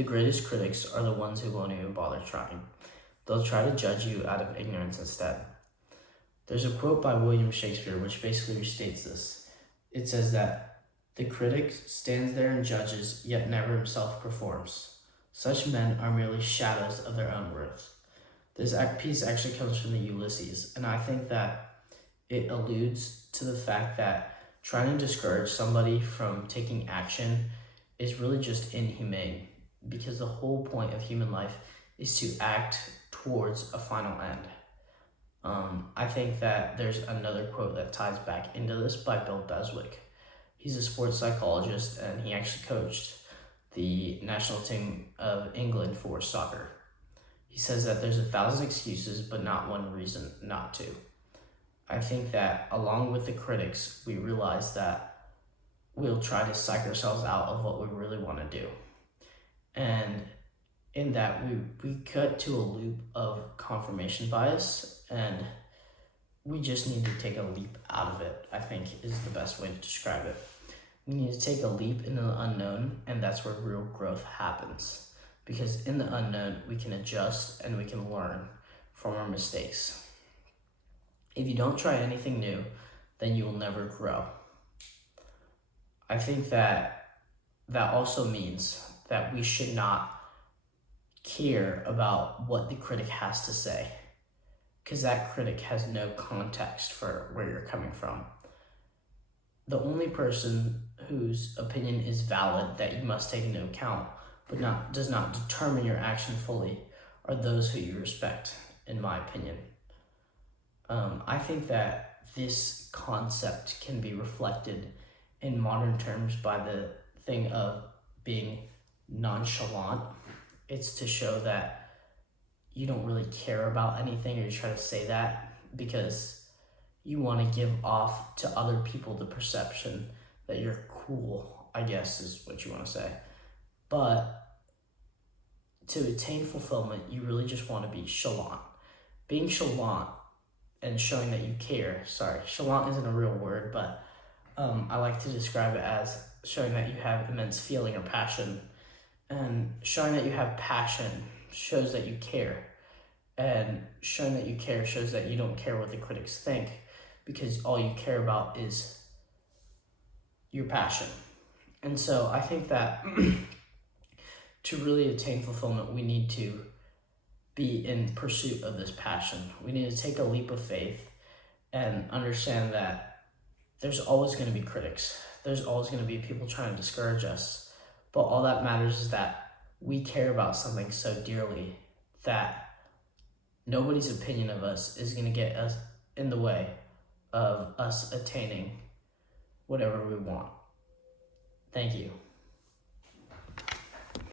The greatest critics are the ones who won't even bother trying. They'll try to judge you out of ignorance instead. There's a quote by William Shakespeare which basically restates this. It says that the critic stands there and judges, yet never himself performs. Such men are merely shadows of their own worth. This piece actually comes from the Ulysses, and I think that it alludes to the fact that trying to discourage somebody from taking action is really just inhumane, because the whole point of human life is to act towards a final end. I think that there's another quote that ties back into this by Bill Beswick. He's a sports psychologist, and he actually coached the national team of England for soccer. He says that there's 1,000 excuses, but not one reason not to. I think that along with the critics, we realize that we'll try to psych ourselves out of what we really want to do. And in that, we cut to a loop of confirmation bias, and we just need to take a leap out of it, I think is the best way to describe it. We need to take a leap into the unknown, and that's where real growth happens. Because in the unknown, we can adjust and we can learn from our mistakes. If you don't try anything new, then you will never grow. I think that also means that we should not care about what the critic has to say, because that critic has no context for where you're coming from. The only person whose opinion is valid that you must take into account but does not determine your action fully are those who you respect, in my opinion. I think that this concept can be reflected in modern terms by the thing of being nonchalant. It's to show that you don't really care about anything, or you try to say that because you want to give off to other people the perception that you're cool, I guess is what you want to say. But to attain fulfillment, you really just want to be chalant. Being chalant and showing that you care. Chalant isn't a real word, but I like to describe it as showing that you have immense feeling or passion. And showing that you have passion shows that you care. And showing that you care shows that you don't care what the critics think, because all you care about is your passion. And so I think that to really attain fulfillment, we need to be in pursuit of this passion. We need to take a leap of faith and understand that there's always going to be critics. There's always going to be people trying to discourage us. But all that matters is that we care about something so dearly that nobody's opinion of us is going to get us in the way of us attaining whatever we want. Thank you.